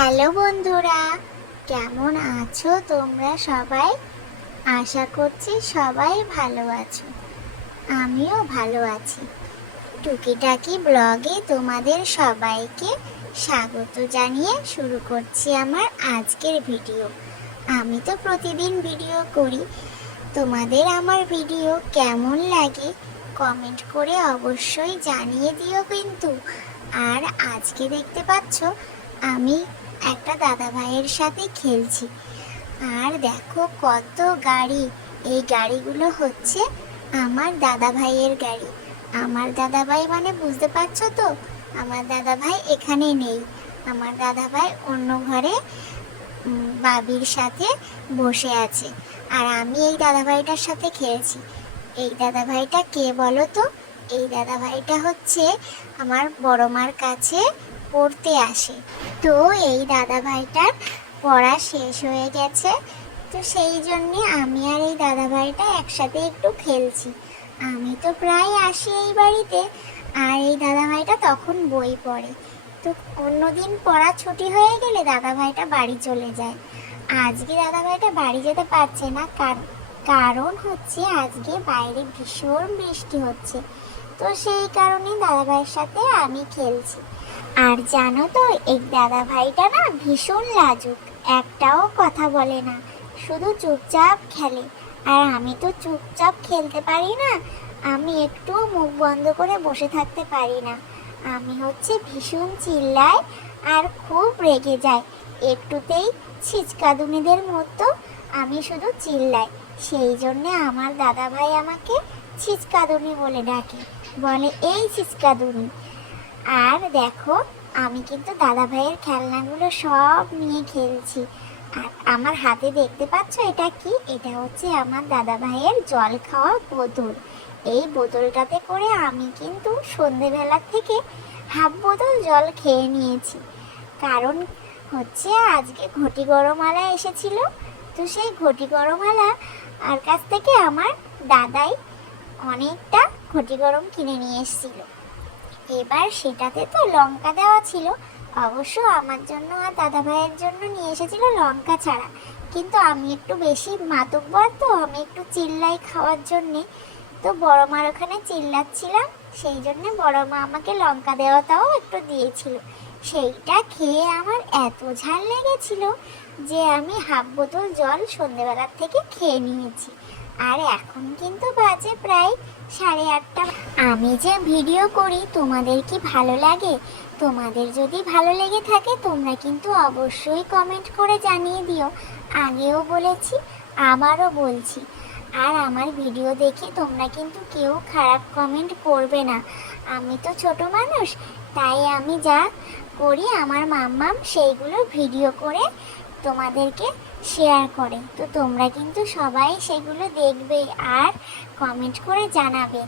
Hello বন্ধুরা, কেমন আছো তোমরা সবাই? আশা করছি সবাই ভালো আছো। আমিও ভালো আছি। টুকিটাকি ব্লগে তোমাদের সবাইকে স্বাগত জানিয়ে শুরু করছি আমার আজকের ভিডিও। আমি তো প্রতিদিন ভিডিও করি। তোমাদের আমার ভিডিও কেমন লাগে কমেন্ট করে অবশ্যই জানিয়ে দিও কিন্তু। আর আজকে দেখতে পাচ্ছ, আমি একটা দাদা ভাইয়ের সাথে খেলছি। আর দেখো কত গাড়ি। এই গাড়িগুলো হচ্ছে আমার দাদা ভাইয়ের গাড়ি। আমার দাদা ভাই মানে বুঝতে পারছ তো? আমার দাদা ভাই এখানে নেই। আমার দাদা ভাই অন্য ঘরে বাবির সাথে বসে আছে। আর আমি এই দাদা ভাইটার সাথে খেলছি। এই দাদা ভাইটা কে বলো তো? এই দাদা ভাইটা হচ্ছে আমার বড় মার কাছে পড়তে আসে। তো এই দাদা ভাইটার পড়া শেষ হয়ে গেছে। তো সেই জন্যে আমি আর এই দাদা ভাইটা একসাথে একটু খেলছি। আমি তো প্রায় আসি এই বাড়িতে, আর এই দাদা ভাইটা তখন বই পড়ে। তো অন্যদিন পড়া ছুটি হয়ে গেলে দাদা ভাইটা বাড়ি চলে যায়। আজকে দাদা ভাইটা বাড়ি যেতে পারছে না, কার- কারণ হচ্ছে আজকে বাইরে ভীষণ বৃষ্টি হচ্ছে। তো সেই কারণে দাদা ভাইয়ের সাথে আমি খেলছি। আর জানো তো, এই দাদা ভাইটা না ভীষণ লাজুক, একটাও কথা বলে না। শুধু চুপচাপ খেলে। আর আমি তো চুপচাপ খেলতে পারি না, আমি একটু মুখ বন্ধ করে বসে থাকতে পারি না। আমি হচ্ছে ভীষণ চিল্লাই আর খুব রেগে যাই। একটুতেই ছিচকাদুনিদের মতো আমি শুধু চিল্লাই সেই জন্যে আমার দাদা ভাই আমাকে ছিচকাদুনি বলে ডাকে। বলে, এই ছিচকাদুনি আর দেখো, আমি কিন্তু দাদা ভাইয়ের খেলনাগুলো সব নিয়ে খেলছি। আর আমার হাতে দেখতে পাচ্ছ এটা কি? এটা হচ্ছে আমার দাদা ভাইয়ের জল খাওয়া বোতল। এই বোতলটাতে করে আমি কিন্তু সন্ধেবেলা থেকে হাফ বোতল জল খেয়ে নিয়েছি। কারণ হচ্ছে আজকে ঘটি গরমালা এসেছিল। তো সেই ঘটি গরমালা আর কাছ থেকে আমার দাদাই অনেকটা ঘটি গরম কিনে নিয়ে এসেছিল। এবার সেটাতে তো লঙ্কা দেওয়া ছিল। অবশ্য আমার জন্য আর দাদা ভাইয়ের জন্য নিয়ে এসেছিল লঙ্কা ছাড়া। কিন্তু আমি একটু বেশি মাতব্বর তো, আমি একটু চিল্লাই খাওয়ার জন্যে। তো বড় মার ওখানে চিল্লাচ্ছিলাম, সেই জন্য বড় মা আমাকে লঙ্কা দেওয়াটাও একটু দিয়েছিল। সেইটা খেয়ে আমার এত ঝাল লেগেছিল যে আমি হাফ বোতল জল সন্ধেবেলার থেকে খেয়ে নিয়েছি। আর এখন কিন্তু বাজে প্রায় সাড়ে আটটা। আমি যে ভিডিও করি, তোমাদের কি ভালো লাগে? তোমাদের যদি ভালো লেগে থাকে, তোমরা কিন্তু অবশ্যই কমেন্ট করে জানিয়ে দিও। আগেও বলেছি, আবারও বলছি। আর আমার ভিডিও দেখে তোমরা কিন্তু কেউ খারাপ কমেন্ট করবে না। আমি তো ছোট মানুষ, তাই আমি যা করি, আমার মাম্মাম সেইগুলো ভিডিও করে তোমাদেরকে শেয়ার করে। তো তোমরা কিন্তু সবাই সেগুলো দেখবে আর কমেন্ট করে জানাবে।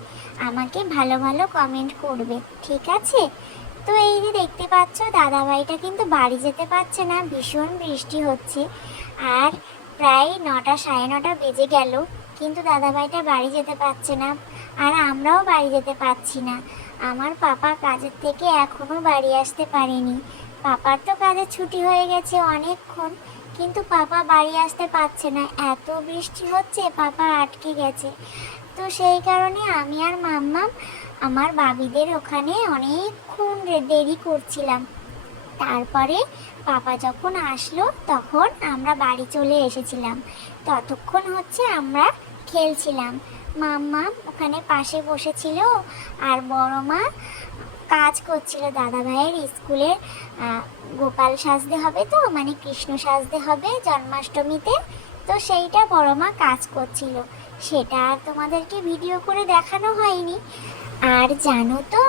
আমাকে ভালো ভালো কমেন্ট করবে, ঠিক আছে? তো এই যে দেখতে পাচ্ছ দাদা ভাইটা কিন্তু বাড়ি যেতে পারছে না, ভীষণ বৃষ্টি হচ্ছে। আর প্রায় নটা, সাড়ে নটা বেজে গেল, কিন্তু দাদা ভাইটা বাড়ি যেতে পারছে না। আর আমরাও বাড়ি যেতে পারছি না। আমার পাপা কাজের থেকে এখনও বাড়ি আসতে পারেনি। পাপার তো কাজে ছুটি হয়ে গেছে অনেকক্ষণ, কিন্তু পাপা বাড়ি আসতে পারছে না। এত বৃষ্টি হচ্ছে, পাপা আটকে গেছে। তো সেই কারণে আমি আর মাম্মাম আমার বাবিদের ওখানে অনেকক্ষণ দেরি করছিলাম। তারপরে পাপা যখন আসলো, তখন আমরা বাড়ি চলে এসেছিলাম। ততক্ষণ হচ্ছে আমরা খেলছিলাম। মাম্মা ওখানে পাশে বসেছিল, আর বড় মা কাজ করছিল দাদা ভাইয়ের স্কুলের আহ, গোপাল সাজতে হবে তো মানে কৃষ্ণ সাজতে হবে জন্মাষ্টমীতে তো সেইটা বড় মা কাজ করছিল। সেটা আর তোমাদেরকে ভিডিও করে দেখানো হয়নি। আর জানো তো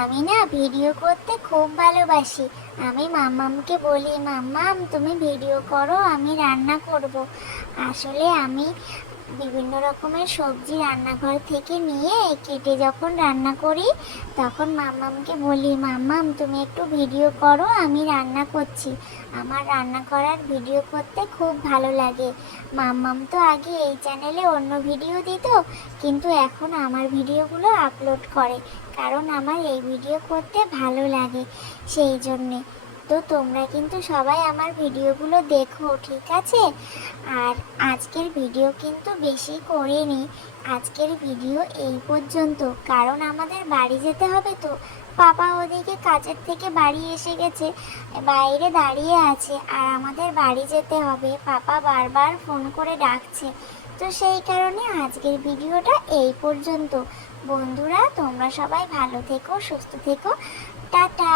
আমি না ভিডিও করতে খুব ভালোবাসি। আমি মাম্মামকে বলি মাম্মাম তুমি ভিডিও করো আমি রান্না করব। আসলে আমি বিভিন্ন রকমের সবজি রান্নাঘর থেকে নিয়ে কেটে যখন রান্না করি, তখন মাম্মামকে বলি মাম্মাম তুমি একটু ভিডিও করো, আমি রান্না করছি। আমার রান্না করার ভিডিও করতে খুব ভালো লাগে। মাম্মাম তো আগে এই চ্যানেলে অন্য ভিডিও দিত, কিন্তু এখন আমার ভিডিওগুলো আপলোড করে, কারণ আমার এই ভিডিও করতে ভালো লাগে। সেই জন্যে তো তোমরা কিন্তু সবাই আমার ভিডিওগুলো দেখো, ঠিক আছে? আর আজকের ভিডিও কিন্তু বেশি করিনি। আজকের ভিডিও এই পর্যন্ত। কারণ আমাদের বাড়ি যেতে হবে তো। পাপা ওদিকে কাজের থেকে বাড়ি এসে গেছে, বাইরে দাঁড়িয়ে আছে। আর আমাদের বাড়ি যেতে হবে। পাপা বারবার ফোন করে ডাকছে। তো সেই কারণে আজকের ভিডিওটা এই পর্যন্ত। বন্ধুরা, তোমরা সবাই ভালো থেকো, সুস্থ থেকো। টাটা!